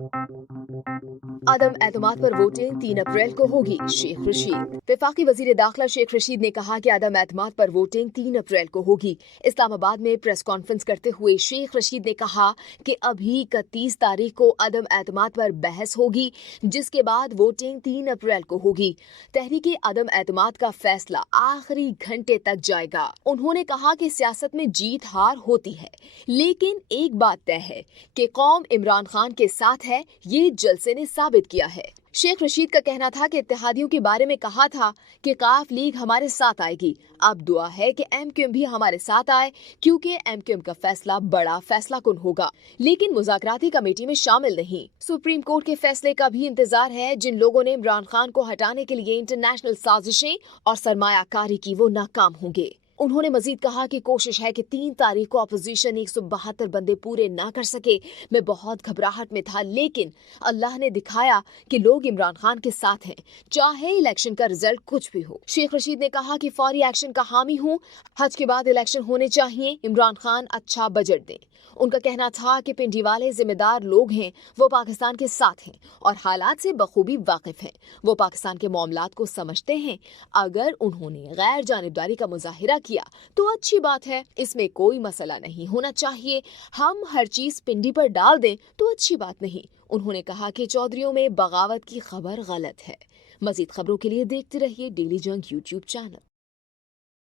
अदम एतमाद पर वोटिंग 3 अप्रैल को होगी, शेख रशीद। वफाकी वजीर दाखिला शेख रशीद ने कहा कि अदम एतमाद पर वोटिंग 3 अप्रैल को होगी। इस्लामाबाद में प्रेस कॉन्फ्रेंस करते हुए शेख रशीद ने कहा कि अभी 31 तारीख को अदम एतमाद पर बहस होगी, जिसके बाद वोटिंग 3 अप्रैल को होगी। तहरीके अदम एतमाद का फैसला आखिरी घंटे तक जाएगा। उन्होंने कहा कि सियासत में जीत हार होती है, लेकिन एक बात तय है कि कौम इमरान खान के साथ है, ये जलसे ने साबित किया है। शेख रशीद का कहना था कि इत्तेहादियों के बारे में कहा था कि काफ लीग हमारे साथ आएगी। अब दुआ है कि एमक्यूएम भी हमारे साथ आए, क्योंकि एमक्यूएम का फैसला बड़ा फैसला कुन होगा, लेकिन मुज़ाकराती कमेटी में शामिल नहीं। सुप्रीम कोर्ट के फैसले का भी इंतजार है। जिन लोगों ने इमरान खान को हटाने के लिए इंटरनेशनल साजिशें और सरमायाकारी की, वो नाकाम होंगे। उन्होंने मजीद कहा कि कोशिश है कि 3 तारीख को अपोजिशन 172 बंदे पूरे ना कर सके। मैं बहुत घबराहट में था, लेकिन अल्लाह ने दिखाया कि लोग इमरान खान के साथ हैं, चाहे इलेक्शन का रिजल्ट कुछ भी हो। शेख रशीद ने कहा कि फौरी एक्शन का हामी हूँ। हज के बाद इलेक्शन होने चाहिए। इमरान खान अच्छा बजट दें। उनका कहना था कि पिंडी वाले जिम्मेदार लोग हैं, वो पाकिस्तान के साथ हैं और हालात से बखूबी वाकिफ हैं। वो पाकिस्तान के मामलात को समझते हैं। अगर उन्होंने गैर जानिबदारी का मुजाहिरा किया तो अच्छी बात है, इसमें कोई मसला नहीं होना चाहिए। हम हर चीज पिंडी पर डाल दें तो अच्छी बात नहीं। उन्होंने कहा कि चौधरियों में बगावत की खबर गलत है। मजीद खबरों के लिए देखते रहिए डेली जंग यूट्यूब चैनल।